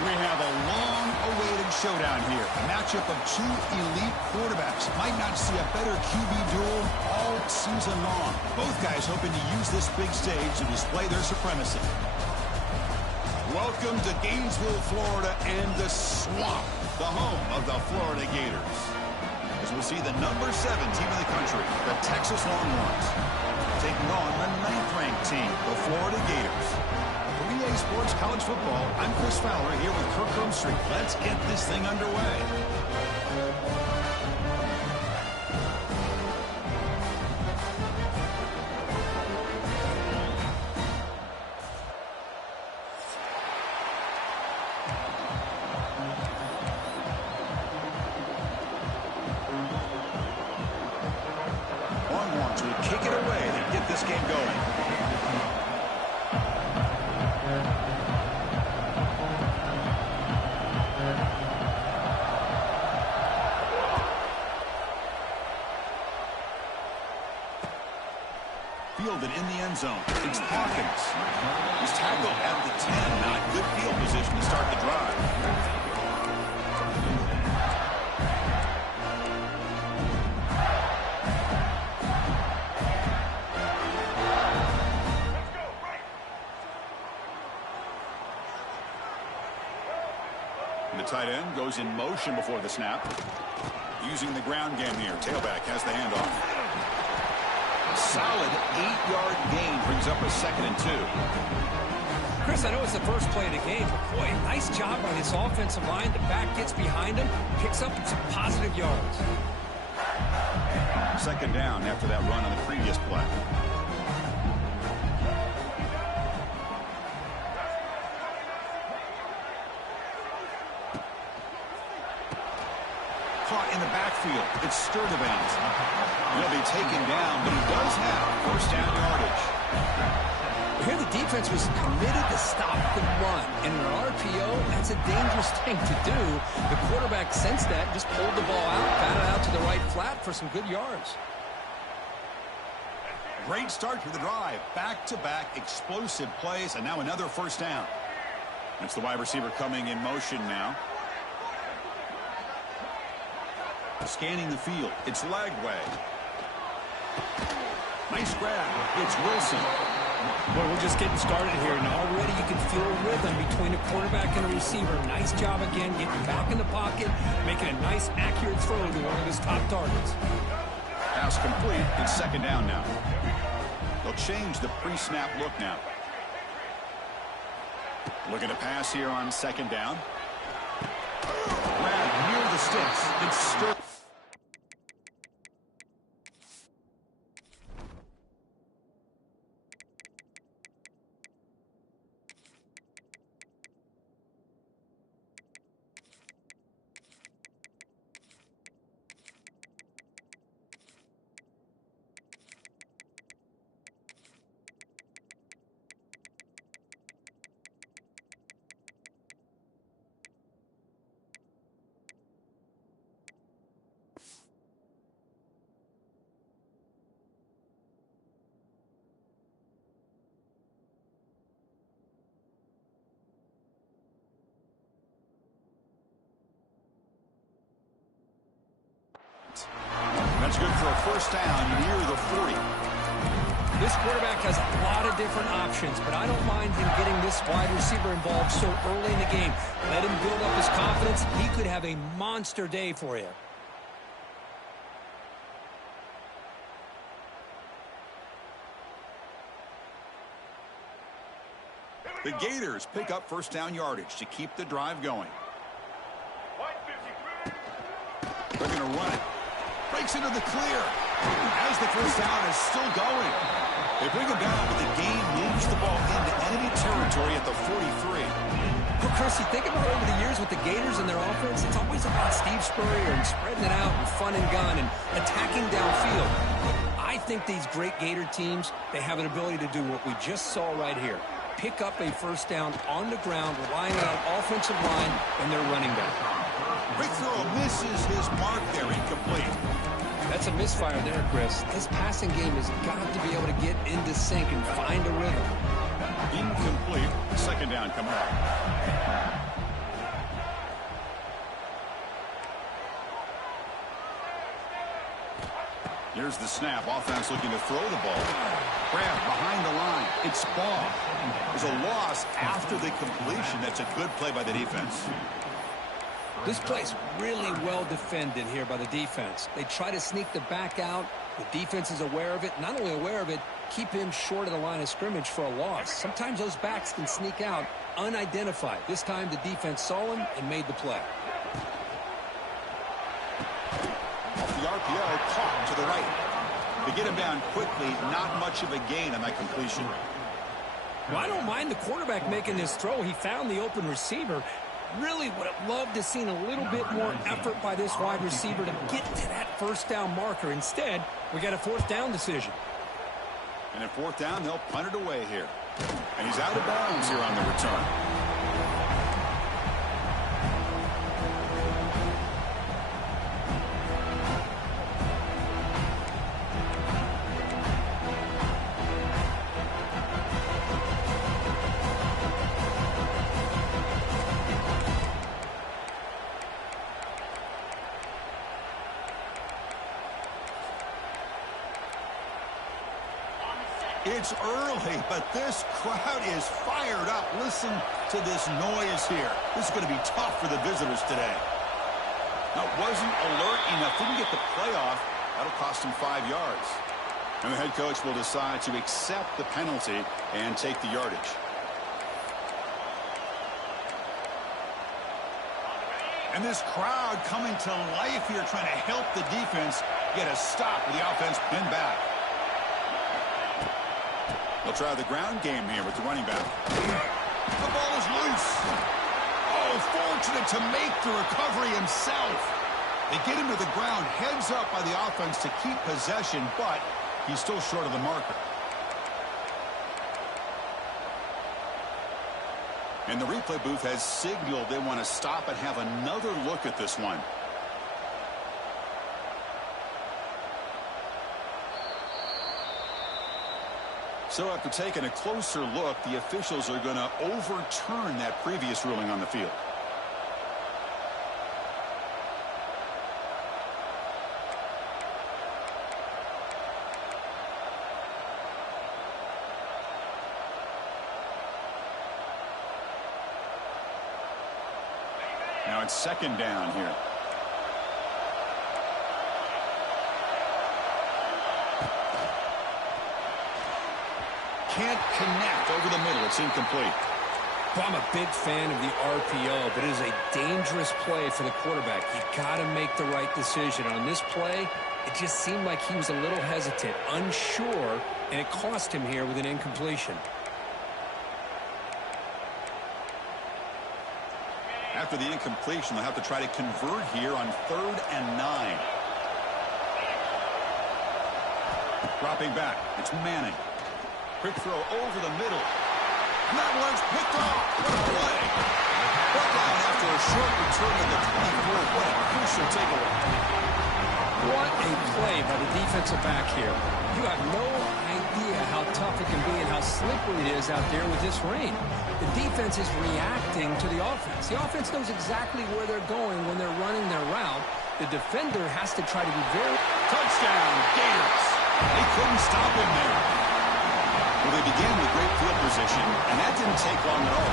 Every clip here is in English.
We have a long-awaited showdown here. A matchup of two elite quarterbacks. Might not see a better QB duel all season long. Both guys hoping to use this big stage to display their supremacy. Welcome to Gainesville, Florida, and the Swamp, the home of the Florida Gators. As we'll see the number 7 team in the country, the Texas Longhorns, taking on the 9th-ranked team, the Florida Gators. For EA Sports College Football, I'm Chris Fowler here with Kirk Street. Let's get this thing underway. Longhorns will kick it away to get this game going. Fielded in the end zone. It's Hawkins. He's tackled at the 10. Not good field position to start the drive. The tight end goes in motion before the snap. Using the ground game here. Tailback has the handoff. Solid 8-yard gain brings up a 2nd and 2. Chris, I know it's the first play of the game, but boy, nice job by this offensive line. The back gets behind him, picks up some positive yards. 2nd down after that run on the previous play. Caught in the backfield. It's Sturdivant. He'll be taken down, but he does have first down yardage. Here the defense was committed to stop the run. And in an RPO, that's a dangerous thing to do. The quarterback sensed that and just pulled the ball out, got it out to the right flat for some good yards. Great start to the drive. Back-to-back explosive plays, and now another first down. It's the wide receiver coming in motion now. Scanning the field. It's Lagway. Nice grab. It's Wilson. Well, we're just getting started here, and already you can feel a rhythm between a quarterback and a receiver. Nice job again, getting back in the pocket, making a nice, accurate throw to one of his top targets. Pass complete. It's 2nd down now. They'll change the pre-snap look now. Looking to pass here on 2nd down. Grab near the sticks. It's Sterling. That's good for a first down near the 40. This quarterback has a lot of different options, but I don't mind him getting this wide receiver involved so early in the game. Let him build up his confidence. He could have a monster day for you. The Gators pick up first down yardage to keep the drive going. They're going to run it. Breaks into the clear. As the first down is still going. They bring him down, but the game moves the ball into enemy territory at the 43. Well, Chris, you think about over the years with the Gators and their offense, it's always about Steve Spurrier and spreading it out and fun and gun and attacking downfield. I think these great Gator teams, they have an ability to do what we just saw right here. Pick up a first down on the ground, relying on an offensive line and their running back. Quick throw misses his mark there, incomplete. That's a misfire there, Chris. This passing game has got to be able to get into sync and find a rhythm. Incomplete. Second down coming up. Here's the snap. Offense looking to throw the ball. Grab behind the line. It's ball. There's a loss after the completion. That's a good play by the defense. This play's really well defended here by the defense. They try to sneak the back out. The defense is aware of it. Not only aware of it, keep him short of the line of scrimmage for a loss. Sometimes those backs can sneak out unidentified. This time the defense saw him and made the play. Off the RPO, caught to the right. To get him down quickly, not much of a gain on that completion. Well, I don't mind the quarterback making this throw. He found the open receiver. Really would have loved to seen a little bit more effort by this wide receiver to get to that first down marker. Instead, we got a fourth down decision. And at fourth down, they'll punt it away here. And he's out of bounds here on the return. It's early, but this crowd is fired up. Listen to this noise here. This is going to be tough for the visitors today. Now, wasn't alert enough. Didn't get the play off. That'll cost him 5 yards. And the head coach will decide to accept the penalty and take the yardage. And this crowd coming to life here, trying to help the defense get a stop with the offense pinned back. They'll try the ground game here with the running back. The ball is loose. Oh, fortunate to make the recovery himself. They get him to the ground, heads up by the offense to keep possession, but he's still short of the marker. And the replay booth has signaled they want to stop and have another look at this one. So after taking a closer look, the officials are going to overturn that previous ruling on the field. Now it's second down here. Can't connect over the middle. It's incomplete. Well, I'm a big fan of the RPO, but it is a dangerous play for the quarterback. You got to make the right decision. On this play, it just seemed like he was a little hesitant, unsure, and it cost him here with an incompletion. After the incompletion, they'll have to try to convert here on 3rd and 9. Dropping back. It's Manning. Quick throw over the middle. And that one's picked off. What a play. Brought down after a short return to the 24. What a crucial takeaway. What a play by the defensive back here. You have no idea how tough it can be and how slippery it is out there with this rain. The defense is reacting to the offense. The offense knows exactly where they're going when they're running their route. The defender has to try to be very... Touchdown, Gators. They couldn't stop him there. Well, they began with great field position, and that didn't take long at all.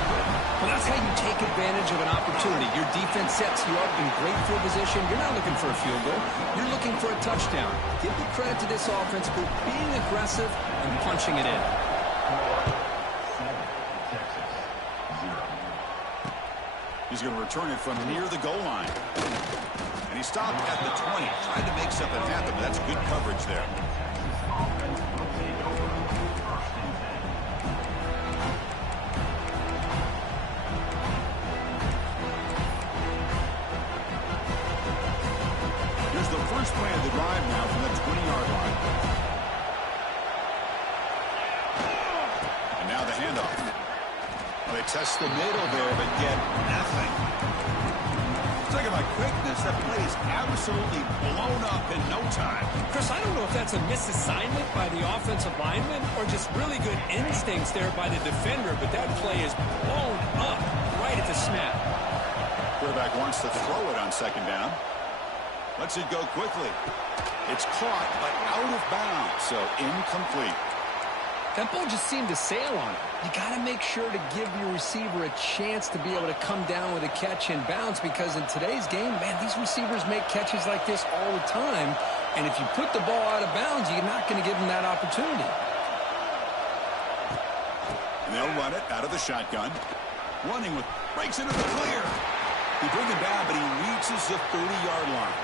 Well, that's how you take advantage of an opportunity. Your defense sets you up in great field position. You're not looking for a field goal. You're looking for a touchdown. Give the credit to this offense for being aggressive and punching it in. He's going to return it from near the goal line. And he stopped at the 20, trying to make something happen, but that's good coverage there. Here's the first play of the drive now from the 20-yard line. And now the handoff. Well, they test the middle there, but get nothing. Talking about quickness, that play is absolutely blown up in no time. Chris, I don't know if that's a misassignment by the offensive lineman or just really good instincts there by the defender, but that play is blown up right at the snap. Quarterback wants to throw it on second down. Lets it go quickly. It's caught, but out of bounds, so incomplete. That ball just seemed to sail on it. You got to make sure to give your receiver a chance to be able to come down with a catch and bounce, because in today's game, man, these receivers make catches like this all the time. And if you put the ball out of bounds, you're not going to give them that opportunity. And they'll run it out of the shotgun. Running with, breaks into the clear. He brings it down, but he reaches the 30-yard line.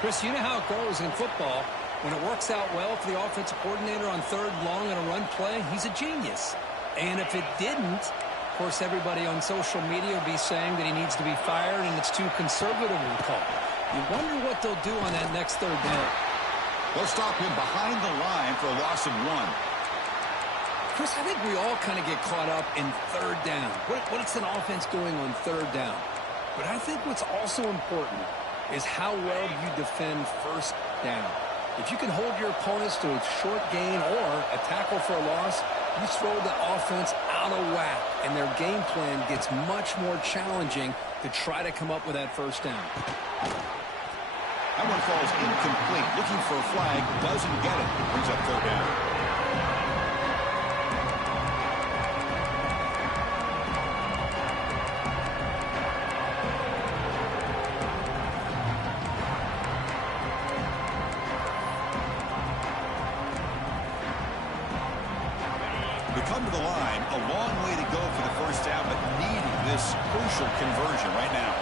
Chris, you know how it goes in football. When it works out well for the offensive coordinator on third long on a run play, he's a genius. And if it didn't, of course, everybody on social media will be saying that he needs to be fired and it's too conservative of a call. You wonder what they'll do on that next third down. They'll stop him behind the line for a loss of 1. Chris, I think we all kind of get caught up in third down. What's an offense doing on third down? But I think what's also important is how well you defend first down. If you can hold your opponents to a short gain or a tackle for a loss, you throw the offense out of whack, and their game plan gets much more challenging to try to come up with that first down. That one falls incomplete. Looking for a flag, doesn't get it. Brings up third down. Come to the line, a long way to go for the first down, but needing this crucial conversion right now.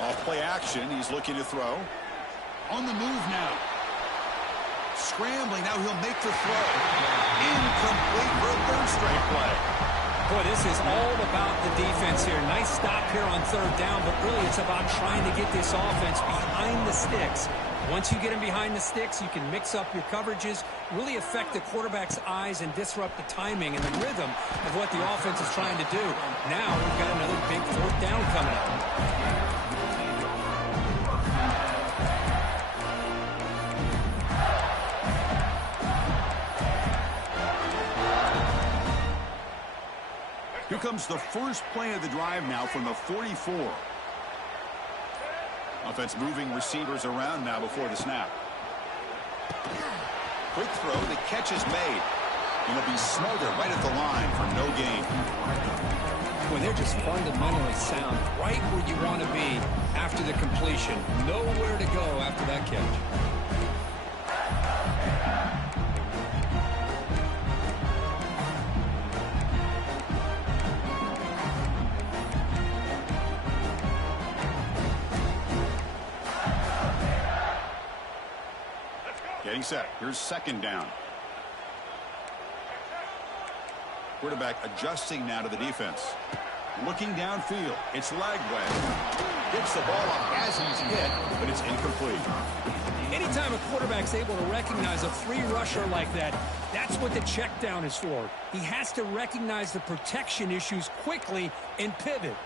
Off play action, he's looking to throw. On the move now. Scrambling, now he'll make the throw. Incomplete for a third straight play. Boy, this is all about the defense here. Nice stop here on third down, but really it's about trying to get this offense behind the sticks. Once you get them behind the sticks, you can mix up your coverages, really affect the quarterback's eyes and disrupt the timing and the rhythm of what the offense is trying to do. Now we've got another big fourth down coming up. Here comes the first play of the drive now from the 44. Offense moving receivers around now before the snap. Quick throw, the catch is made. And it'll be smothered right at the line for no gain. When they're just fundamentally sound, right where you want to be after the completion. Nowhere to go after that catch. Getting set. Here's second down. Quarterback adjusting now to the defense. Looking downfield. It's Lagway. Gets the ball up as he's hit, but it's incomplete. Anytime a quarterback's able to recognize a free rusher like that, that's what the check down is for. He has to recognize the protection issues quickly and pivot.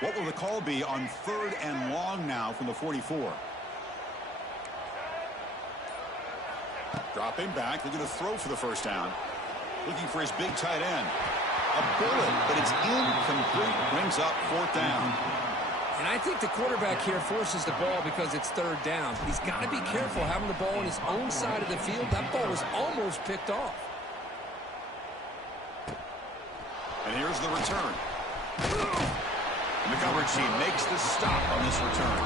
What will the call be on third and long now from the 44? Dropping back, looking to throw for the first down. Looking for his big tight end. A bullet, but it's incomplete. Brings up fourth down. And I think the quarterback here forces the ball because it's third down. He's got to be careful having the ball on his own side of the field. That ball was almost picked off. And here's the return. And the coverage team makes the stop on this return.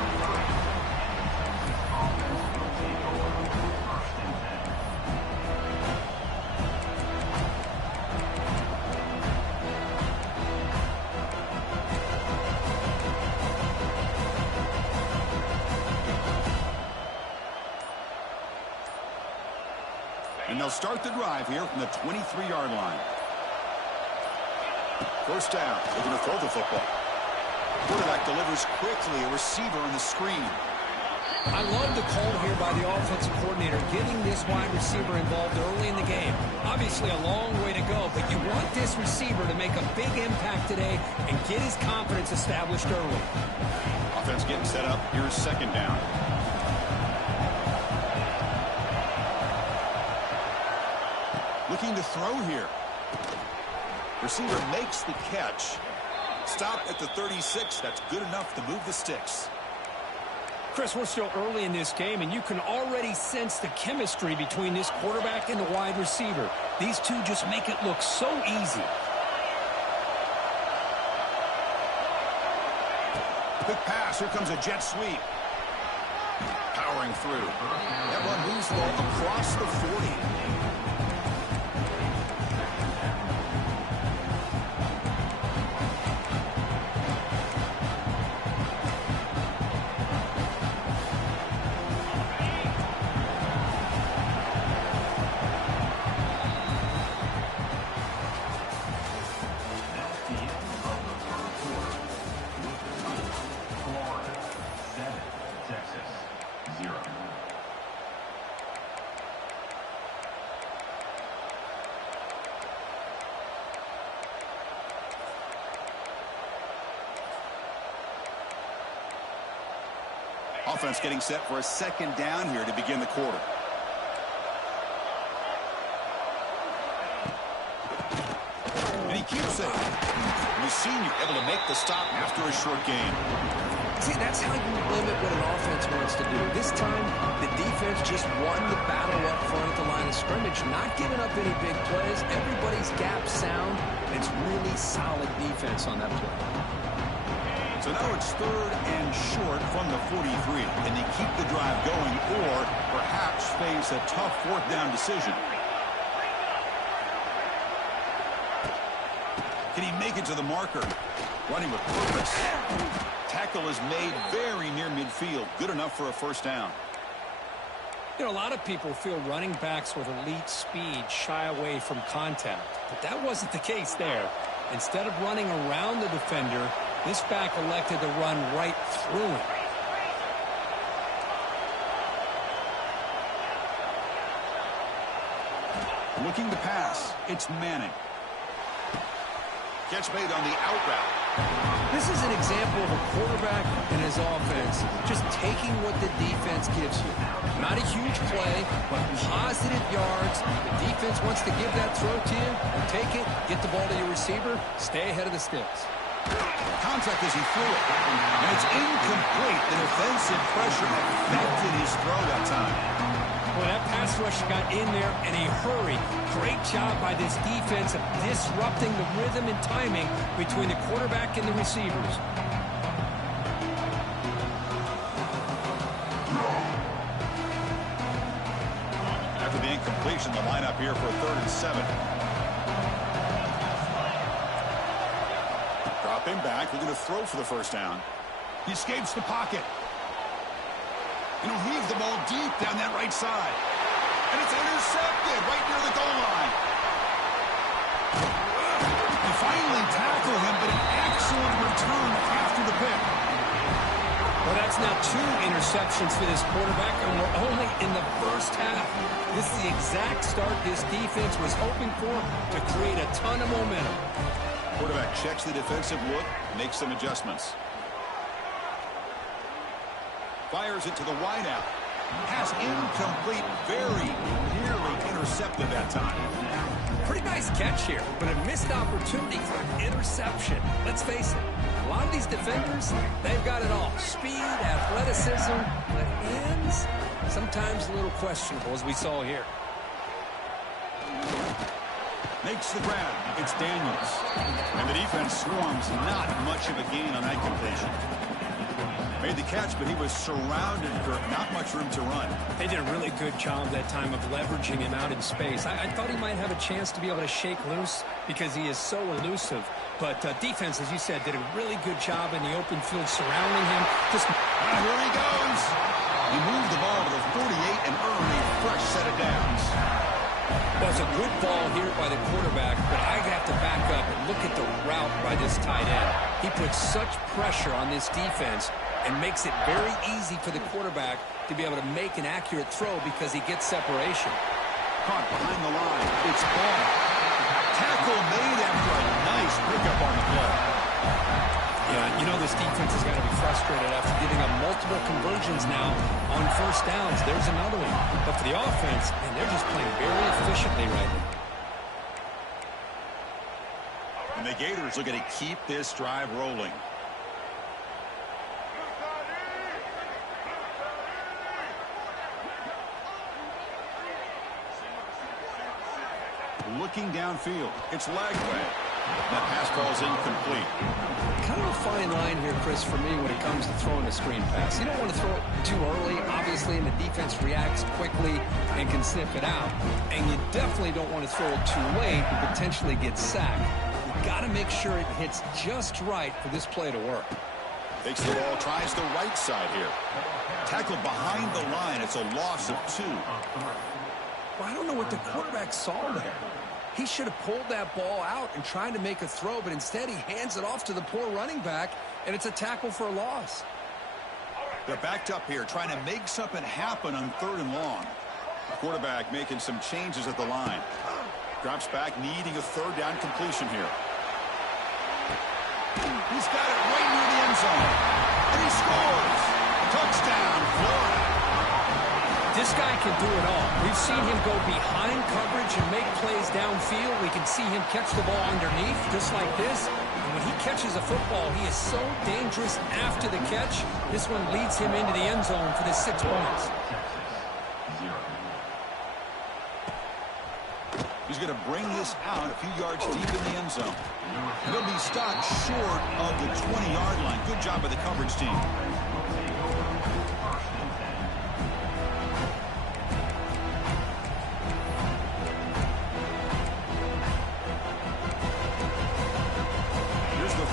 And they'll start the drive here from the 23-yard line. First down, looking to throw the football. Quarterback delivers quickly, a receiver on the screen. I love the call here by the offensive coordinator, getting this wide receiver involved early in the game. Obviously a long way to go, but you want this receiver to make a big impact today and get his confidence established early. Offense getting set up. Here's second down. Looking to throw here. Receiver makes the catch. Stop at the 36. That's good enough to move the sticks. Chris, we're still early in this game, and you can already sense the chemistry between this quarterback and the wide receiver. These two just make it look so easy. Quick pass. Here comes a jet sweep. Powering through. That one moves the ball across the 40. Offense getting set for a second down here to begin the quarter. And he keeps it. The senior able to make the stop after a short gain. See, that's how you limit what an offense wants to do. This time, the defense just won the battle up front at the line of scrimmage, not giving up any big plays. Everybody's gap sound. It's really solid defense on that play. So now it's third and short from the 43. Can they keep the drive going or perhaps face a tough fourth down decision? Can he make it to the marker? Running with purpose. Tackle is made very near midfield. Good enough for a first down. You know, a lot of people feel running backs with elite speed shy away from contact, but that wasn't the case there. Instead of running around the defender, this back elected to run right through him. Looking to pass. It's Manning. Catch made on the out route. This is an example of a quarterback and his offense just taking what the defense gives you. Not a huge play, but positive yards. The defense wants to give that throw to you. Take it, get the ball to your receiver, stay ahead of the sticks. Contact as he threw it. And it's incomplete. The defensive pressure affected his throw that time. Well, that pass rush got in there in a hurry. Great job by this defense of disrupting the rhythm and timing between the quarterback and the receivers. After the incompletion, the lineup here for 3rd and 7. Dropping back, looking to throw for the first down. He escapes the pocket. And he'll heave the ball deep down that right side. And it's intercepted right near the goal line. They finally tackle him, but an excellent return after the pick. Well, that's now 2 interceptions for this quarterback, and we're only in the first half. This is the exact start this defense was hoping for to create a ton of momentum. Quarterback checks the defensive look, makes some adjustments. Fires it to the wideout. Pass incomplete, very nearly intercepted that time. Pretty nice catch here, but a missed opportunity for an interception. Let's face it, a lot of these defenders, they've got it all. Speed, athleticism, but hands, sometimes a little questionable, as we saw here. Makes the grab. It's Daniels. And the defense swarms. Not much of a gain on that completion. Made the catch, but he was surrounded, Kirk. Not much room to run. They did a really good job that time of leveraging him out in space. I thought he might have a chance to be able to shake loose because he is so elusive. But defense, as you said, did a really good job in the open field surrounding him. Here he goes. He moved the ball to the 48 and earned a fresh set of downs. Well, it's a good ball here by the quarterback, but I have to back up and look at the route by this tight end. He put such pressure on this defense, and makes it very easy for the quarterback to be able to make an accurate throw because he gets separation. Caught behind the line. It's ball. Tackle made after a nice pickup on the play. Yeah, you know this defense has got to be frustrated after giving up multiple conversions now on first downs. There's another one. But for the offense, man, they're just playing very efficiently right now. And the Gators looking to keep this drive rolling. Looking downfield. It's Lagway. That pass ball's incomplete. Kind of a fine line here, Chris, for me when it comes to throwing a screen pass. You don't want to throw it too early, obviously, and the defense reacts quickly and can sniff it out. And you definitely don't want to throw it too late and potentially get sacked. You've got to make sure it hits just right for this play to work. Takes the ball, tries the right side here. Tackled behind the line. It's a loss of 2. Well, I don't know what the quarterback saw there. He should have pulled that ball out and tried to make a throw, but instead he hands it off to the poor running back, and it's a tackle for a loss. They're backed up here, trying to make something happen on 3rd and long. The quarterback making some changes at the line. Drops back, needing a 3rd down completion here. He's got it right near the end zone. And he scores! Touchdown, Florida! This guy can do it all. We've seen him go behind coverage and make plays downfield. We can see him catch the ball underneath, just like this. And when he catches a football, he is so dangerous after the catch. This one leads him into the end zone for the 6 points. He's going to bring this out a few yards deep in the end zone. He'll be stopped short of the 20-yard line. Good job by the coverage team.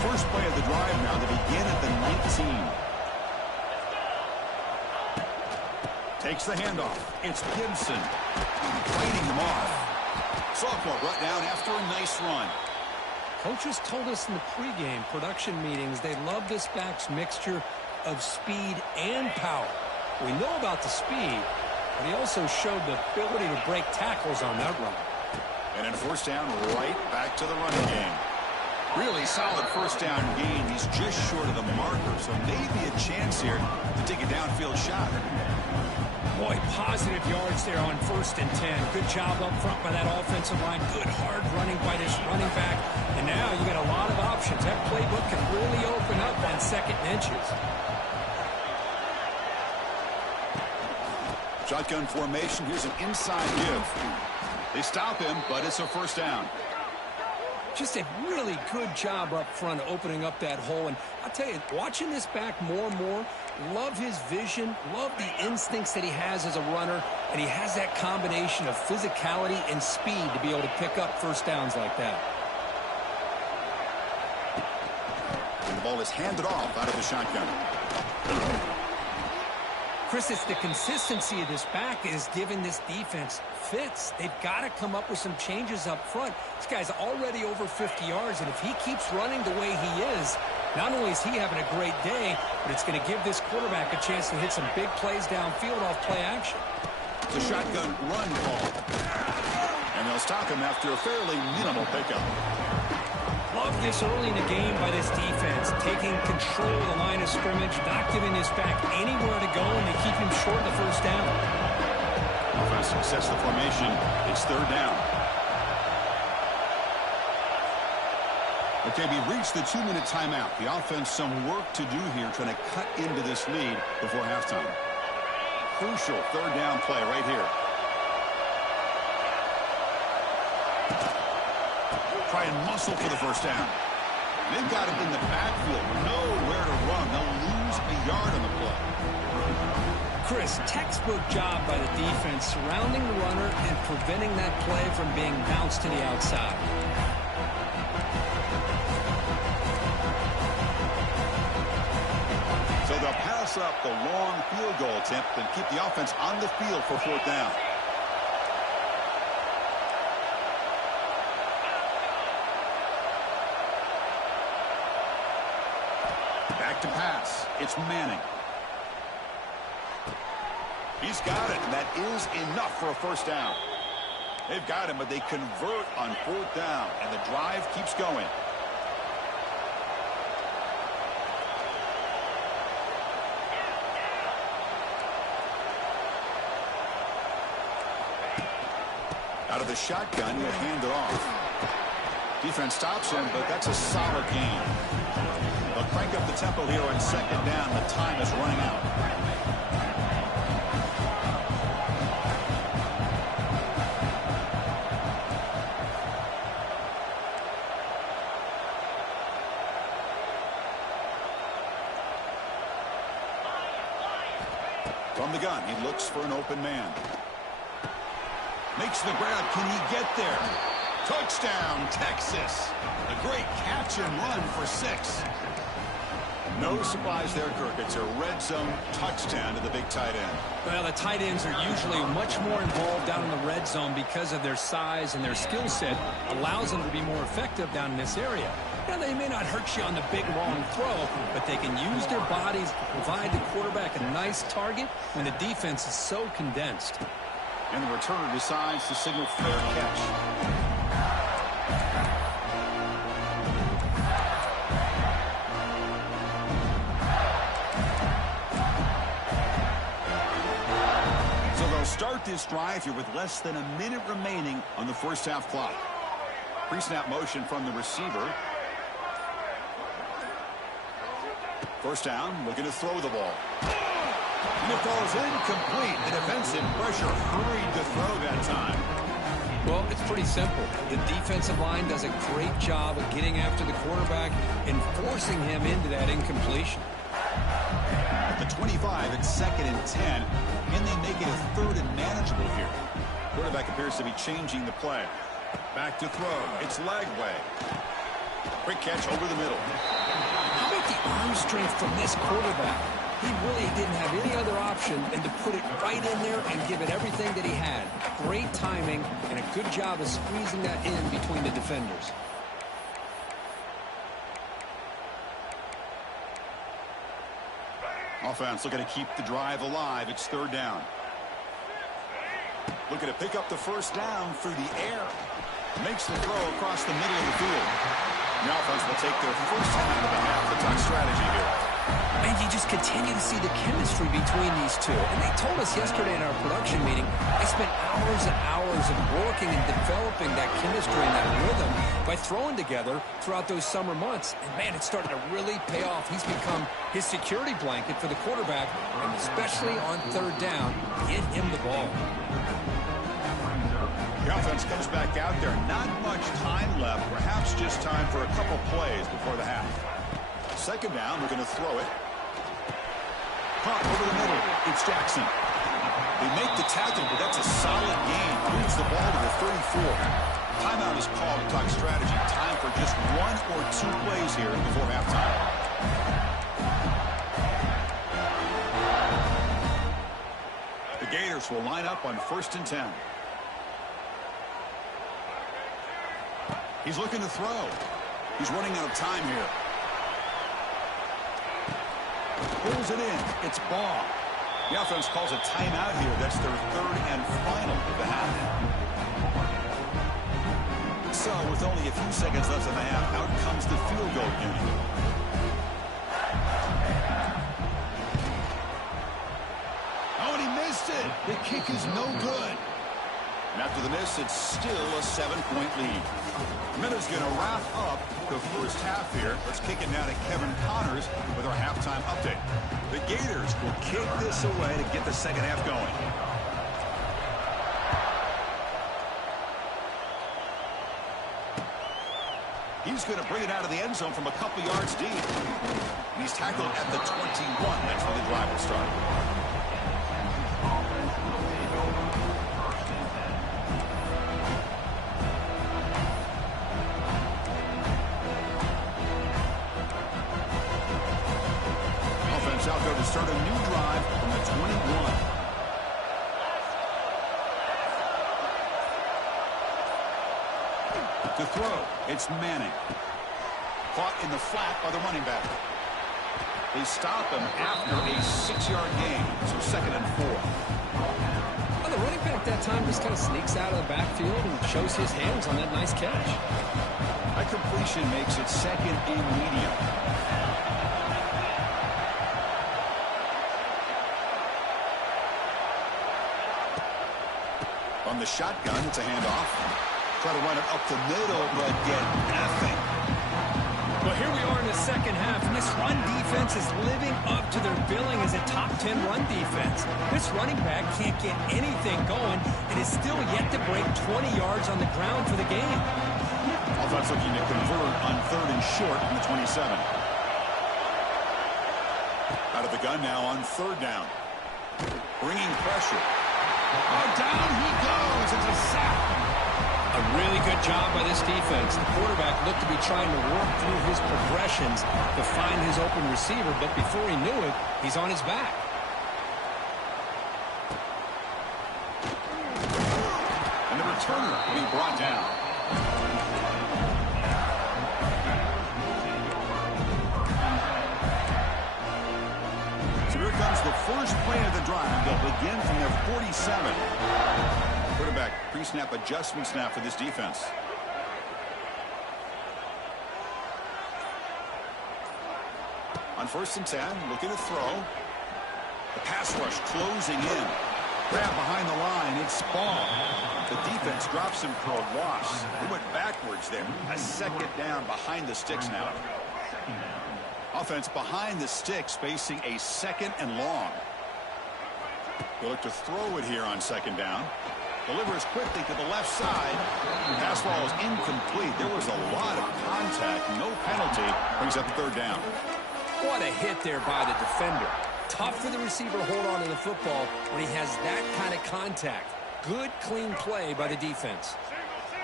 First play of the drive now. They begin at the 19. Takes the handoff. It's Gibson fighting him off. Sophomore brought down after a nice run. Coaches told us in the pregame production meetings they love this back's mixture of speed and power. We know about the speed, but he also showed the ability to break tackles on that run. And in 1st down, right back to the running game. Really solid 1st down gain. He's just short of the marker, so maybe a chance here to take a downfield shot. Boy, positive yards there on 1st and 10. Good job up front by that offensive line. Good hard running by this running back. And now you got a lot of options. That playbook can really open up on 2nd and inches. Shotgun formation. Here's an inside give. They stop him, but it's a 1st down. Just a really good job up front opening up that hole. And I'll tell you, watching this back more and more, love his vision, love the instincts that he has as a runner, and he has that combination of physicality and speed to be able to pick up 1st downs like that. And the ball is handed off out of the shotgun. Chris, it's the consistency of this back is giving this defense fits. They've got to come up with some changes up front. This guy's already over 50 yards, and if he keeps running the way he is, not only is he having a great day, but it's going to give this quarterback a chance to hit some big plays downfield off play action. It's a shotgun run call. And they'll stop him after a fairly minimal pickup. Love this early in the game by this defense, taking control of the line of scrimmage, not giving this back anywhere to go, and they keep him short of the 1st down. Offense success the formation. It's 3rd down. Okay, we reached the 2-minute timeout. The offense some work to do here, trying to cut into this lead before halftime. Crucial 3rd down play right here. Try and muscle for the 1st down. They've got him in the backfield. Nowhere to run. They'll lose a yard on the play. Chris, textbook job by the defense surrounding the runner and preventing that play from being bounced to the outside. So they'll pass up the long field goal attempt and keep the offense on the field for 4th down. pass. It's Manning. He's got it, and that is enough for a first down. They've got him, but they convert on fourth down, and the drive keeps going. Out of the shotgun, he'll hand it off. Defense stops him, but that's a solid gain. They'll crank up the tempo here on second down. The time is running out. From the gun, he looks for an open man. Makes the grab. Can he get there? Touchdown, Texas. A great catch and run for 6. No surprise there, Kirk. It's a red zone touchdown to the big tight end. Well, the tight ends are usually much more involved down in the red zone because of their size and their skill set allows them to be more effective down in this area. Now, they may not hurt you on the big, long throw, but they can use their bodies to provide the quarterback a nice target when the defense is so condensed. And the returner decides to signal fair catch. So they'll start this drive here with less than a minute remaining on the first half clock. Pre-snap motion from the receiver. First down, looking to throw the ball. And it falls incomplete. The defensive pressure hurried to throw that time. Well, it's pretty simple. The defensive line does a great job of getting after the quarterback and forcing him into that incompletion. At the 25, it's 2nd and 10. And they make it a 3rd and manageable here. Quarterback appears to be changing the play. Back to throw. It's Lagway. Quick catch over the middle. How about the arm strength from this quarterback? He really didn't have any other option than to put it right in there and give it everything that he had. Great timing and a good job of squeezing that in between the defenders. Offense looking to keep the drive alive. It's 3rd down. Looking to pick up the first down through the air. Makes the throw across the middle of the field. The offense will take their first time of the half. The top strategy here. And you just continue to see the chemistry between these two. And they told us yesterday in our production meeting, they spent hours and hours of working and developing that chemistry and that rhythm by throwing together throughout those summer months. And, man, it's starting to really pay off. He's become his security blanket for the quarterback, and especially on 3rd down, get him the ball. The offense comes back out there. Not much time left. Perhaps just time for a couple plays before the half. 2nd down, we're going to throw it. Punt over the middle. It's Jackson. They make the tackle, but that's a solid gain. Moves the ball to the 34. Timeout is called to talk strategy. Time for just 1 or 2 plays here before halftime. The Gators will line up on 1st and 10. He's looking to throw. He's running out of time here. Pulls it in. It's Baugh. The offense calls a timeout here. That's their 3rd and final of the half. So, with only a few seconds left in the half, out comes the field goal unit. Oh, and he missed it. The kick is no good. And after the miss, it's still a 7-point lead. Minutes going to wrap up the first half here. Let's kick it now to Kevin Connors with our halftime update. The Gators will kick this away to get the second half going. He's going to bring it out of the end zone from a couple yards deep. And he's tackled at the 21. That's where the drive will start. Out there to start a new drive from the 21. To throw, it's Manning. Caught in the flat by the running back. They stop him after a 6-yard gain, so 2nd and 4. Well, the running back that time just kind of sneaks out of the backfield and shows his hands on that nice catch. That completion makes it 2nd and medium. On the shotgun, it's a handoff. Try to run it up the middle, but get nothing. Well, here we are in the second half, and this run defense is living up to their billing as a top 10 run defense. This running back can't get anything going and is still yet to break 20 yards on the ground for the game. Offense looking to convert on 3rd and short from the 27. Out of the gun now on 3rd down. Bringing pressure. Oh, down he goes. It's a sack. A really good job by this defense. The quarterback looked to be trying to work through his progressions to find his open receiver, but before he knew it, he's on his back. And the returner being brought down. So here comes the first play of the drive. They'll begin from their 47. Quarterback pre-snap adjustments now for this defense. On 1st and 10, looking to throw. The pass rush closing in. Grab behind the line. It's Ball. The defense drops him for a loss. He went backwards there. A 2nd down behind the sticks now. Offense behind the sticks facing a 2nd and long. They'll look to throw it here on 2nd down. Delivers quickly to the left side. Pass ball is incomplete. There was a lot of contact. No penalty. Brings up 3rd down. What a hit there by the defender. Tough for the receiver to hold on to the football when he has that kind of contact. Good, clean play by the defense.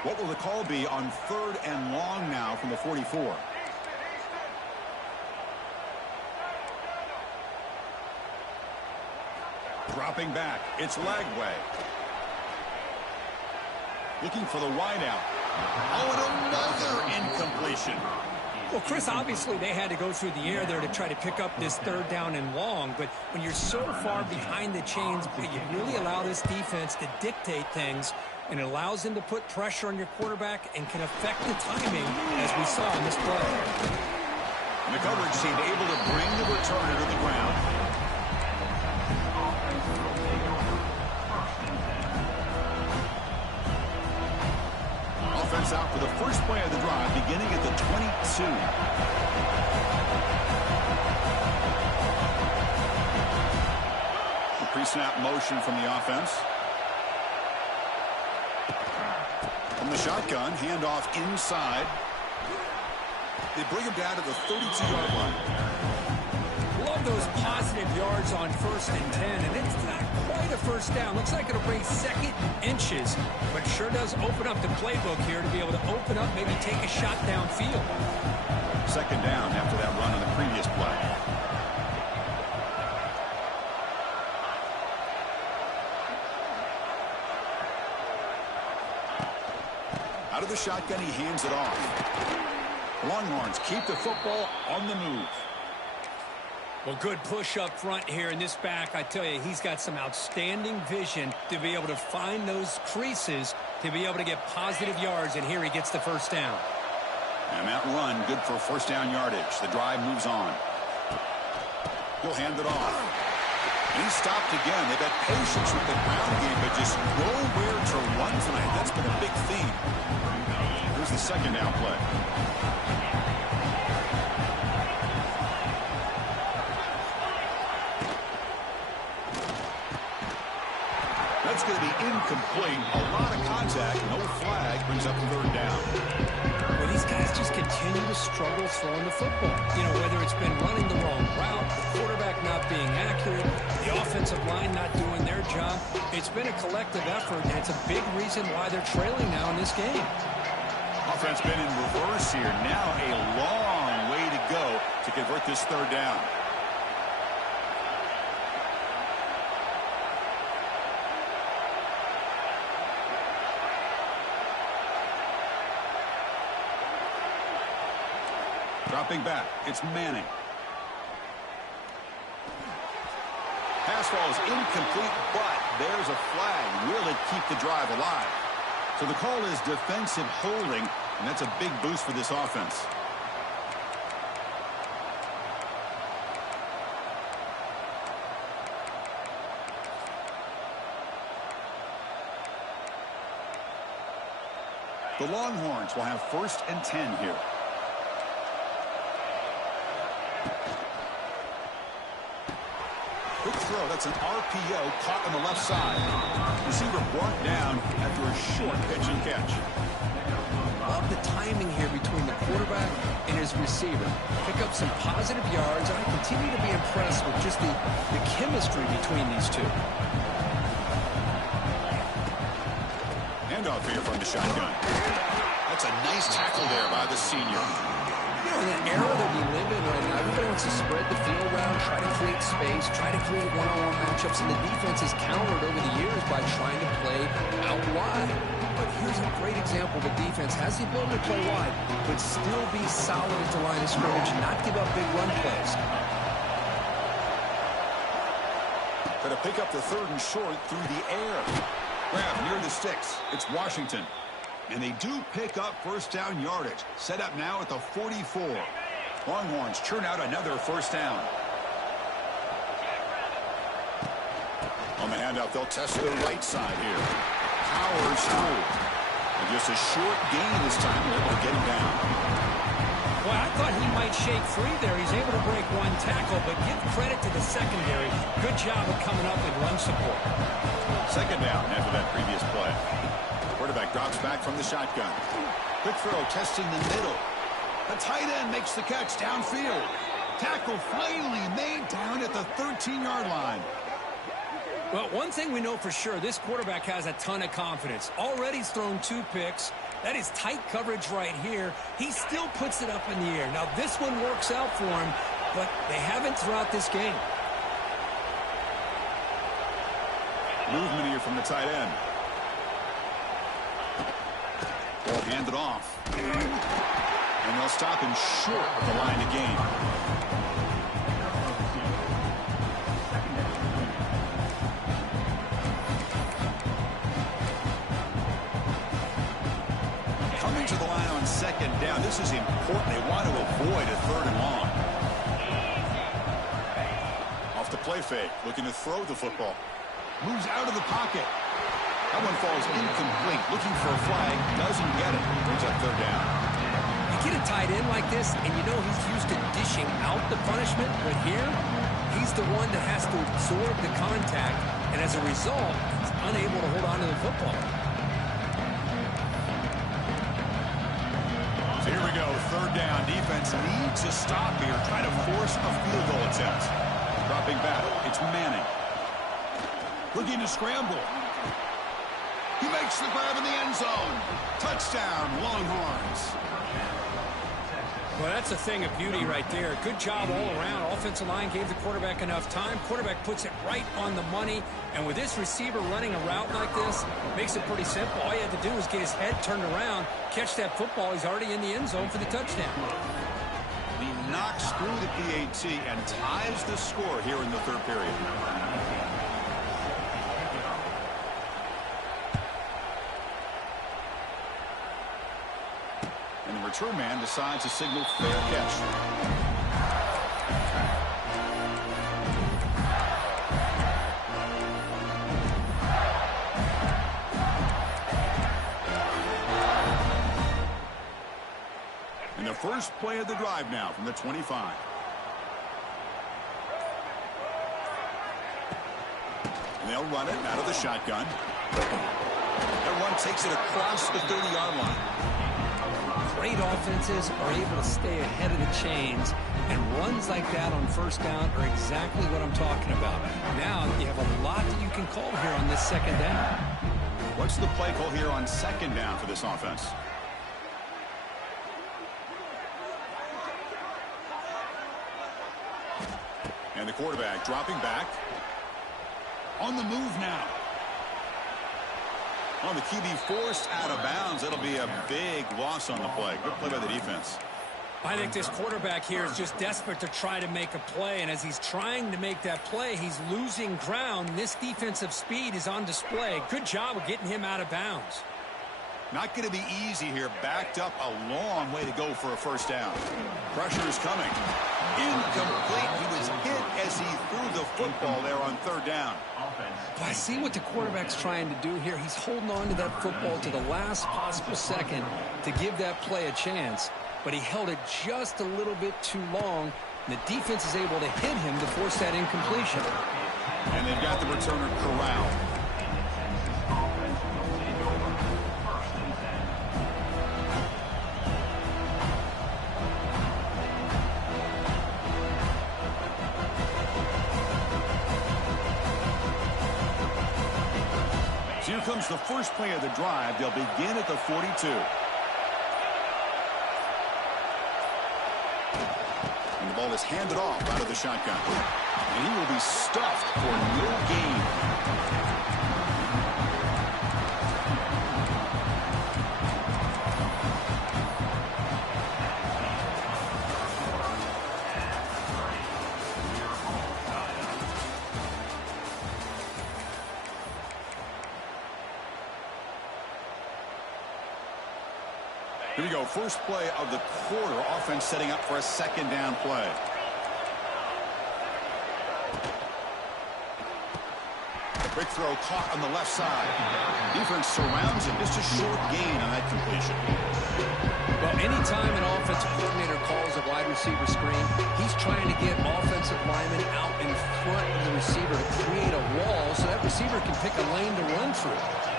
What will the call be on 3rd and long now from the 44? Dropping back. It's Lagway. Looking for the wideout. Oh, and another incompletion. Well, Chris, obviously they had to go through the air there to try to pick up this 3rd down and long, but when you're so far behind the chains, you really allow this defense to dictate things, and it allows them to put pressure on your quarterback and can affect the timing, as we saw in this play. And the coverage team able to bring the returner to the ground. Offense out for the first play of the drive, beginning at the 22. The pre-snap motion from the offense. From the shotgun, handoff inside. They bring him down to the 32-yard line. Love those positive yards on 1st and 10, and it's not quite a first down. Looks like it'll bring 2nd inches, but sure does open up the playbook here to be able to open up, maybe take a shot downfield. 2nd down after that run on the previous play. Out of the shotgun, he hands it off. Longhorns keep the football on the move. Well, good push up front here in this back. I tell you, he's got some outstanding vision to be able to find those creases to be able to get positive yards, and here he gets the 1st down. And that run, good for 1st down yardage. The drive moves on. He'll hand it off. And he's stopped again. They've had patience with the ground game, but just nowhere to run tonight. That's been a big theme. Here's the 2nd down play. That's going to be incomplete. A lot of contact. No flag. Brings up 3rd down. Well, these guys just continue to struggle throwing the football. You know, whether it's been running the wrong route, the quarterback not being accurate, the offensive line not doing their job. It's been a collective effort, and it's a big reason why they're trailing now in this game. Offense been in reverse here. Now a long way to go to convert this 3rd down. Dropping back, it's Manning. Pass ball is incomplete, but there's a flag. Will it keep the drive alive? So the call is defensive holding, and that's a big boost for this offense. The Longhorns will have 1st and 10 here. Quick throw. That's an RPO caught on the left side. Receiver brought down after a short pitch and catch. Love the timing here between the quarterback and his receiver. Pick up some positive yards, and I continue to be impressed with just the chemistry between these two. Handoff here from the shotgun. That's a nice tackle there by the senior. You know, in the era that we live in right now, everybody wants to spread the field around, try to create space, try to create one-on-one matchups, and the defense has countered over the years by trying to play out wide. But here's a great example. The defense has the ability to play wide, but still be solid at the line of scrimmage and not give up big run plays. Going to pick up the 3rd and short through the air. Grab near the sticks. It's Washington. And they do pick up 1st down yardage. Set up now at the 44. Longhorns churn out another 1st down. On the handoff, they'll test the right side here. Powers through. And just a short gain this time. They're able to get him down. Well, I thought he might shake free there. He's able to break one tackle, but give credit to the secondary. Good job of coming up and run support. 2nd down after that previous play. Quarterback drops back from the shotgun. Quick throw testing the middle. The tight end makes the catch downfield. Tackle finally made down at the 13-yard line. Well, one thing we know for sure, this quarterback has a ton of confidence. Already he's thrown 2 picks. That is tight coverage right here. He still puts it up in the air. Now, this one works out for him, but they haven't throughout this game. Movement here from the tight end. Ball handed off. And they'll stop him short of the line of game. Coming to the line on 2nd down. This is important. They want to avoid a 3rd and long. Off the play fake. Looking to throw the football. Moves out of the pocket. That one falls incomplete. Looking for a flag. Doesn't get it. Brings up 3rd down. You get a tight end like this, and you know he's used to dishing out the punishment, but here, he's the one that has to absorb the contact, and as a result, he's unable to hold on to the football. So here we go. 3rd down. Defense needs a stop here. Try to force a field goal attempt. Dropping back. It's Manning. Looking to scramble. He makes the grab in the end zone. Touchdown, Longhorns. Well, that's a thing of beauty right there. Good job all around. Offensive line gave the quarterback enough time. Quarterback puts it right on the money. And with this receiver running a route like this, makes it pretty simple. All you have to do is get his head turned around, catch that football. He's already in the end zone for the touchdown. He knocks through the PAT and ties the score here in the 3rd period. And the return man decides to signal fair catch. And the first play of the drive now from the 25. And they'll run it out of the shotgun. That run takes it across the 30-yard line. Great offenses are able to stay ahead of the chains, and runs like that on 1st down are exactly what I'm talking about. Now you have a lot that you can call here on this 2nd down. What's the play call here on 2nd down for this offense? And the quarterback dropping back. On the move now. On the QB forced out of bounds. That'll be a big loss on the play. Good play by the defense. I think this quarterback here is just desperate to try to make a play, and as he's trying to make that play, he's losing ground. This defensive speed is on display. Good job of getting him out of bounds. Not going to be easy here. Backed up a long way to go for a first down. Pressure is coming. Incomplete. He was hit as he threw the football there on third down. Well, I see what the quarterback's trying to do here. He's holding on to that football to the last possible second to give that play a chance. But he held it just a little bit too long, and the defense is able to hit him to force that incompletion. And they've got the returner corralled. So here comes the first play of the drive. They'll begin at the 42. And the ball is handed off out of the shotgun. And he will be stuffed for no gain. Here we go. First play of the quarter. Offense setting up for a second down play. Quick throw caught on the left side. Defense surrounds him. Just a short gain on that completion. Well, anytime an offensive coordinator calls a wide receiver screen, he's trying to get offensive linemen out in front of the receiver to create a wall so that receiver can pick a lane to run through.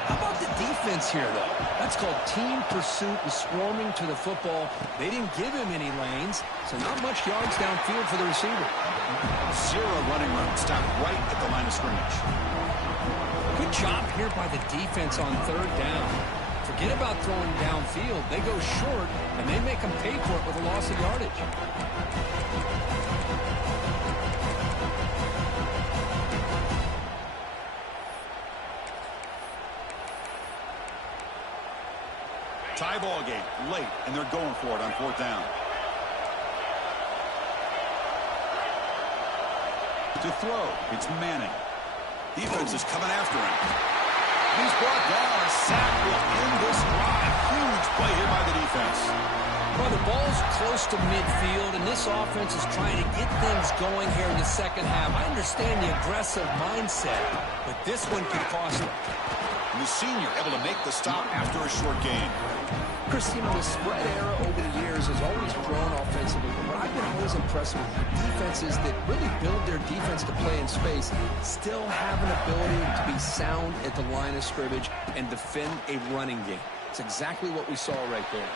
How about the defense here, though? That's called team pursuit and swarming to the football. They didn't give him any lanes, so not much yards downfield for the receiver. Zero running room. Stopped right at the line of scrimmage. Good job here by the defense on third down. Forget about throwing downfield. They go short, and they make them pay for it with a loss of yardage. Tie ball game late, and they're going for it on fourth down. To throw, it's Manning. Defense is coming after him. He's brought down. A sack will end this drive. Huge play here by the defense. Well, the ball's close to midfield, and this offense is trying to get things going here in the second half. I understand the aggressive mindset, but this one could cost them. And the senior able to make the stop after a short gain. Chris, you know, the spread era over the years has always grown offensively, but what I've been always impressed with defenses that really build their defense to play in space still have an ability to be sound at the line of scrimmage and defend a running game. It's exactly what we saw right there.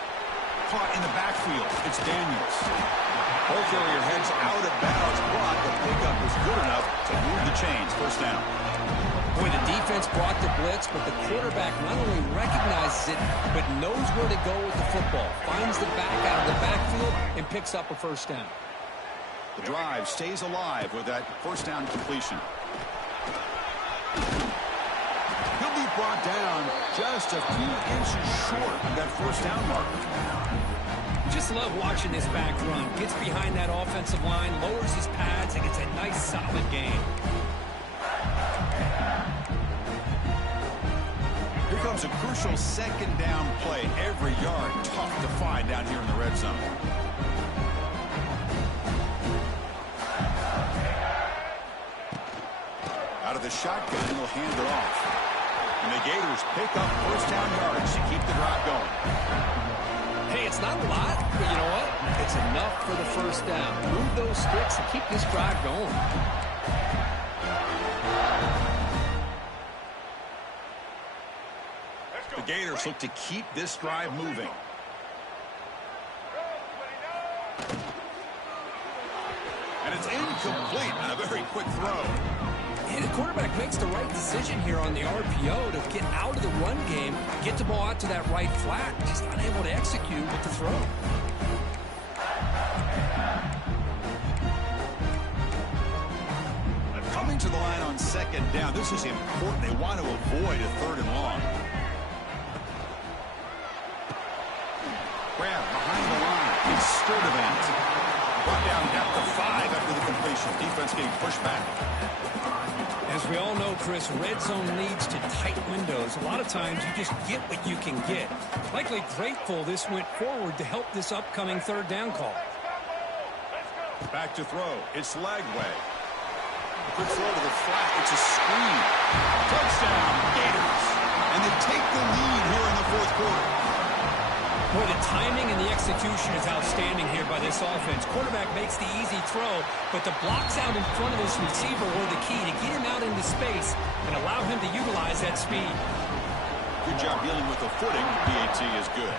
Caught in the backfield. It's Daniels. Ball carrier heads out of bounds, but the pickup was good enough to move the chains. First down. Boy, the defense brought the blitz, but the quarterback not only recognizes it, but knows where to go with the football. Finds the back out of the backfield and picks up a first down. The drive stays alive with that first down completion. He'll be brought down just a few inches short of that first down mark. Just love watching this back run. Gets behind that offensive line, lowers his pads, and gets a nice solid gain. Here comes a crucial second down play. Every yard tough to find down here in the red zone. Out of the shotgun, he'll hand it off. And the Gators pick up first down yards to keep the drive going. Hey, it's not a lot, but you know what? It's enough for the first down. Move those sticks and keep this drive going. The Gators look to keep this drive moving. And it's incomplete on a very quick throw. And the quarterback makes the right decision here on the RPO to get out of the run game, get the ball out to that right flat, just unable to execute with the throw. Coming to the line on second down. This is important. They want to avoid a third and long. Grab behind the line. He's restorative end. Brought down at the 5 after the completion. Defense getting pushed back. As we all know, Chris, red zone leads to tight windows. A lot of times you just get what you can get. Likely grateful this went forward to help this upcoming third down call. Back to throw. It's Lagway. Quick throw to the flat. It's a screen. Touchdown, Gators. And they take the lead here in the fourth quarter. Boy, the timing and the execution is outstanding here by this offense. Quarterback makes the easy throw, but the blocks out in front of this receiver were the key to get him out into space and allow him to utilize that speed. Good job dealing with the footing. PAT is good.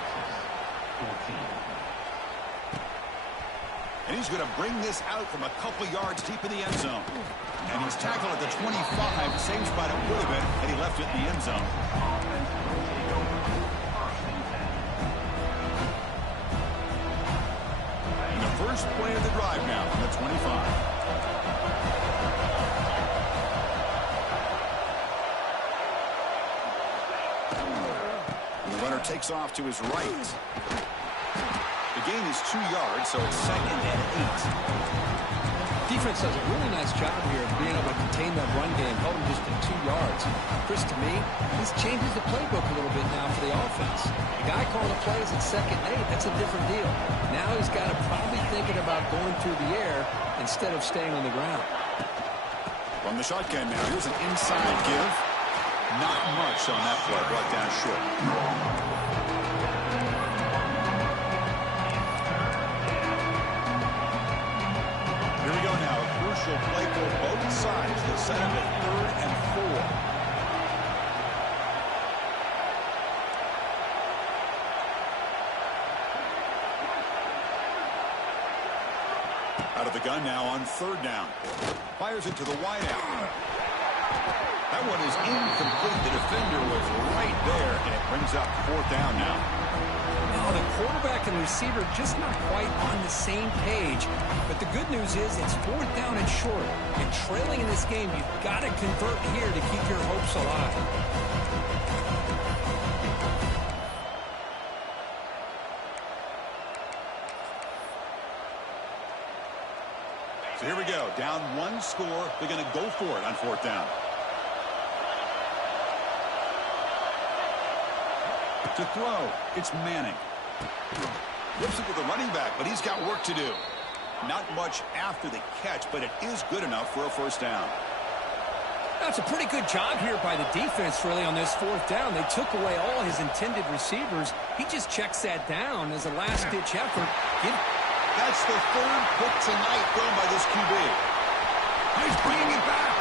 And he's going to bring this out from a couple yards deep in the end zone. And he's tackled at the 25, same spot it would have been, and he left it in the end zone. And the first play of the drive now on the 25. The runner takes off to his right. The gain is 2 yards, so it's 2nd and 8. Defense does a really nice job here of being able to contain that run game, held him just at 2 yards. Chris, to me, this changes the playbook a little bit now for the offense. The guy calling the plays at 2nd and 8, that's a different deal. Now he's got to probably thinking about going through the air instead of staying on the ground. From the shotgun now, here's an inside give. Not much on that play, brought down short. Here we go now, a crucial play for both sides. They'll set up at 3rd and 4. Out of the gun now on 3rd down. Fires it to the wideout. That one is incomplete. The defender was right there, and it brings up 4th down now. Now the quarterback and receiver just not quite on the same page. But the good news is it's 4th down and short. And trailing in this game, you've got to convert here to keep your hopes alive. So here we go. Down 1 score. They're going to go for it on 4th down. To throw, it's Manning. Flips it to the running back, but he's got work to do. Not much after the catch, but it is good enough for a 1st down. That's a pretty good job here by the defense, really, on this 4th down. They took away all his intended receivers. He just checks that down as a last-ditch effort. That's the 3rd pick tonight thrown by this QB. He's bringing it back.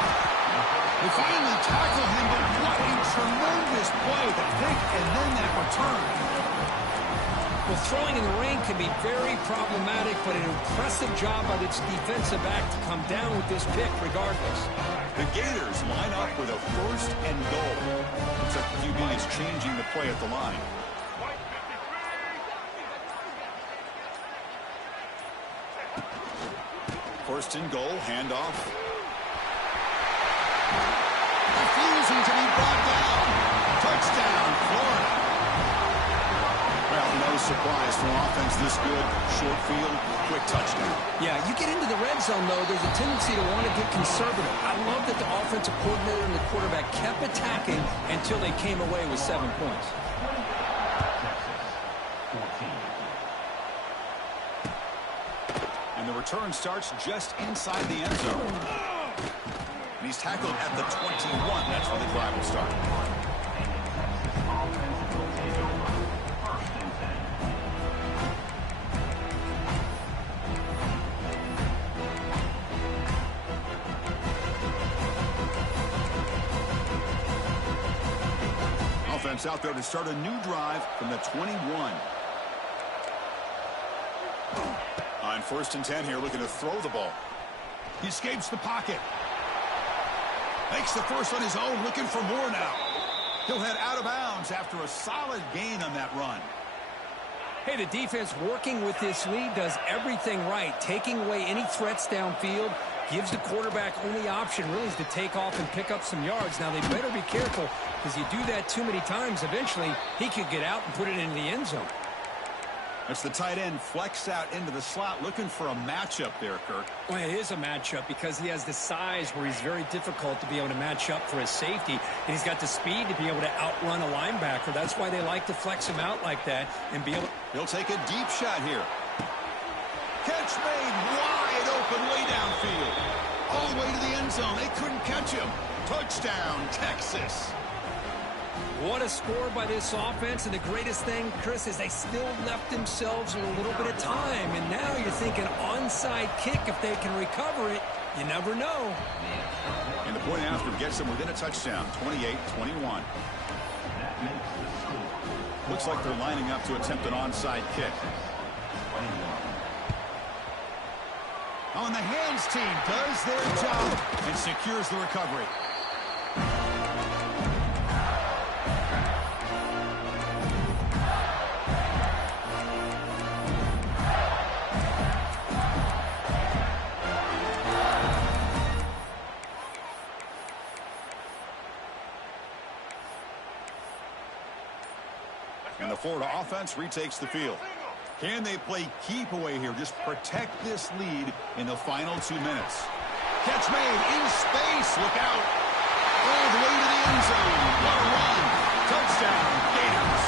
They finally tackle him, but what a tremendous play. The pick and then that return. Well, throwing in the rain can be very problematic, but an impressive job by this defensive back to come down with this pick regardless. The Gators line up with a 1st and goal. Looks like the QB is changing the play at the line. First and goal, handoff. Refusing to be brought down. Touchdown, Florida. Well, no surprise for offense this good. Short field, quick touchdown. Yeah, you get into the red zone, though, there's a tendency to want to get conservative. I love that the offensive coordinator and the quarterback kept attacking until they came away with 7 points. And the return starts just inside the end zone. And he's tackled at the 21. That's where the drive will start. Offense out there to start a new drive from the 21. On 1st and 10 here, looking to throw the ball. He escapes the pocket. Makes the first on his own, looking for more now. He'll head out of bounds after a solid gain on that run. Hey, the defense working with this lead does everything right. Taking away any threats downfield, gives the quarterback only option really is to take off and pick up some yards. Now, they better be careful because you do that too many times, eventually he could get out and put it into the end zone. It's the tight end flexed out into the slot, looking for a matchup there, Kirk. Well, it is a matchup because he has the size where he's very difficult to be able to match up for his safety, and he's got the speed to be able to outrun a linebacker. That's why they like to flex him out like that and be able. He'll take a deep shot here. Catch made wide open way downfield. All the way to the end zone. They couldn't catch him. Touchdown, Texas. What a score by this offense, and the greatest thing, Chris, is they still left themselves a little bit of time, and now you're thinking onside kick if they can recover it. You never know. And the point after gets them within a touchdown, 28-21. Looks like they're lining up to attempt an onside kick. On the hands team does their job and secures the recovery. And the Florida offense retakes the field. Can they play keep away here? Just protect this lead in the final 2 minutes. Catch made in space. Look out. All the way to the end zone. What a run. Touchdown, Gators.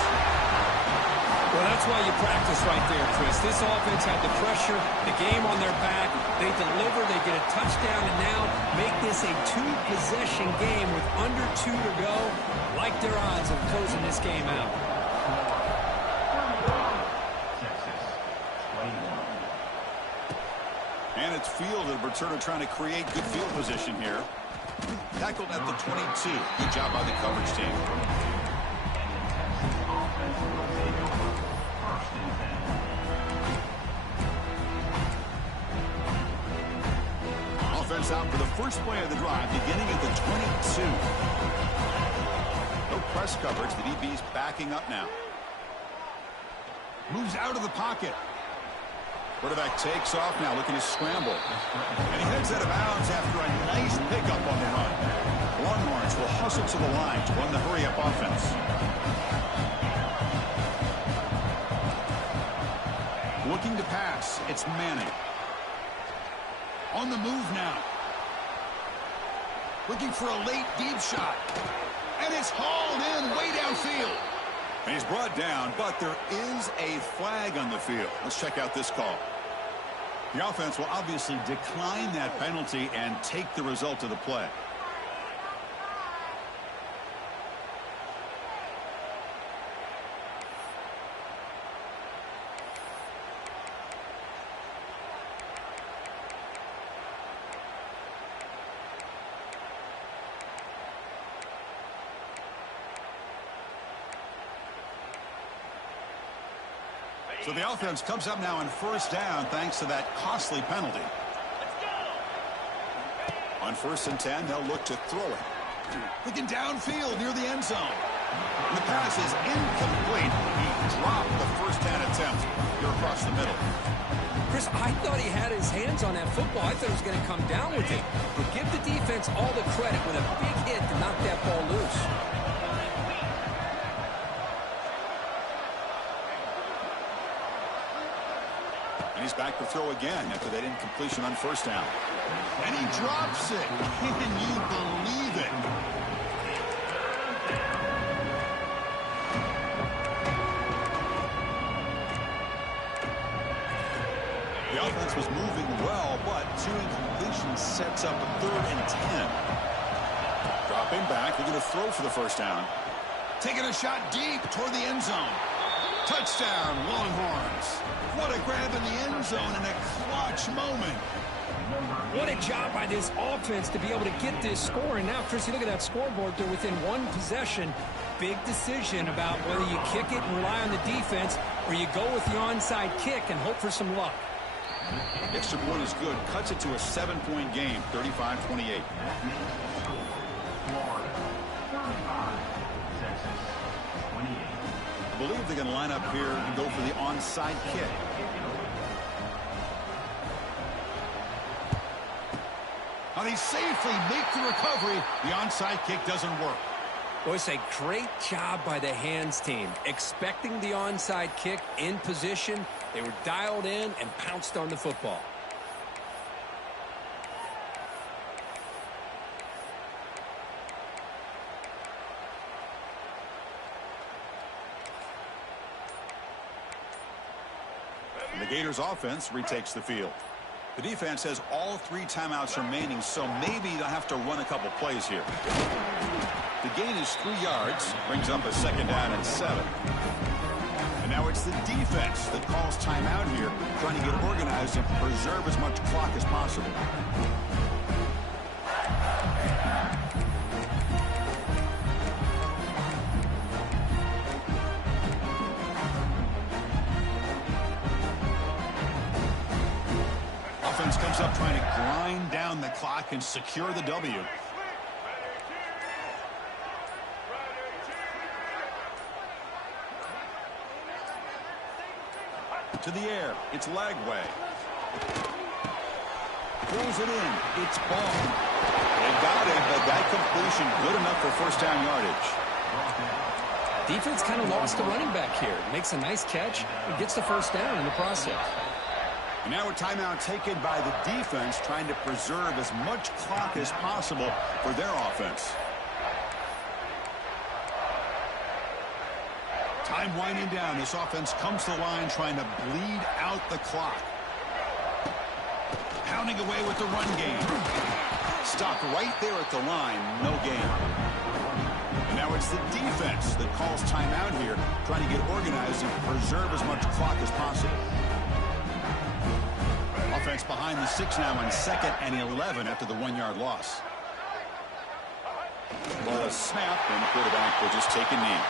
Well, that's why you practice right there, Chris. This offense had the pressure, the game on their back. They deliver, they get a touchdown, and now make this a two-possession game with under 2 to go. Like their odds of closing this game out. And it's fielded. Returner trying to create good field position here. Tackled at the 22. Good job by the coverage team. Offense out for the first play of the drive, beginning at the 22. No press coverage. The DB's backing up now. Moves out of the pocket. Quarterback takes off now, looking to scramble. And he heads out of bounds after a nice pickup on the run. Longhorns will hustle to the line to run the hurry-up offense. Looking to pass, it's Manning. On the move now. Looking for a late deep shot. And it's hauled in way downfield. And he's brought down, but there is a flag on the field. Let's check out this call. The offense will obviously decline that penalty and take the result of the play. So the offense comes up now on first down thanks to that costly penalty. On 1st and 10, they'll look to throw it. Looking downfield near the end zone. The pass is incomplete. He dropped the first down attempt here across the middle. Chris, I thought he had his hands on that football. I thought he was going to come down with it. But give the defense all the credit with a big hit to knock that ball loose. And he's back to throw again after that incompletion on first down. And he drops it. Can you believe it? The offense was moving well, but 2 incompletions sets up a 3rd and 10. Dropping back, looking to throw for the first down. Taking a shot deep toward the end zone. Touchdown, Longhorns. What a grab in the end zone in a clutch moment. What a job by this offense to be able to get this score. And now, Chris, you look at that scoreboard. They're within 1 possession. Big decision about whether you kick it and rely on the defense or you go with the onside kick and hope for some luck. Extra point is good. Cuts it to a 7-point game, 35-28. I believe they're going to line up here and go for the onside kick. Now they safely make the recovery. The onside kick doesn't work. Boys, a great job by the hands team. Expecting the onside kick in position, they were dialed in and pounced on the football. The Gators offense retakes the field. The defense has all 3 timeouts remaining, so maybe they'll have to run a couple plays here. The gain is 3 yards, brings up a 2nd down and 7. And now it's the defense that calls timeout here, trying to get organized and preserve as much clock as possible. Offense comes up trying to grind down the clock and secure the W. To the air, it's Lagway. Throws it in, it's ball. They got it, but that completion good enough for 1st down yardage. Defense kind of lost the running back here. Makes a nice catch and gets the 1st down in the process. And now a timeout taken by the defense, trying to preserve as much clock as possible for their offense. Time winding down. This offense comes to the line trying to bleed out the clock. Pounding away with the run game. Stopped right there at the line. No gain. And now it's the defense that calls timeout here, trying to get organized and preserve as much clock as possible. Offense behind the 6 now on 2nd and 11 after the 1-yard loss. Ball is snapped, and the quarterback will just take a knee.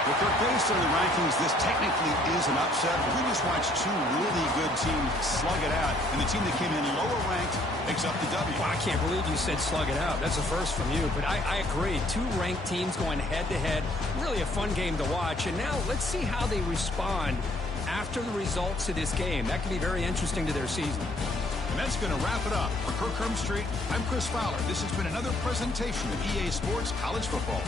Well, based on the rankings, this technically is an upset. We just watched 2 really good teams slug it out, and the team that came in lower ranked picks up the W. Well, I can't believe you said slug it out. That's a first from you, but I agree. 2 ranked teams going head-to-head. Really a fun game to watch, and now let's see how they respond after the results of this game. That could be very interesting to their season. And that's going to wrap it up. For Kirk Street, I'm Chris Fowler. This has been another presentation of EA Sports College Football.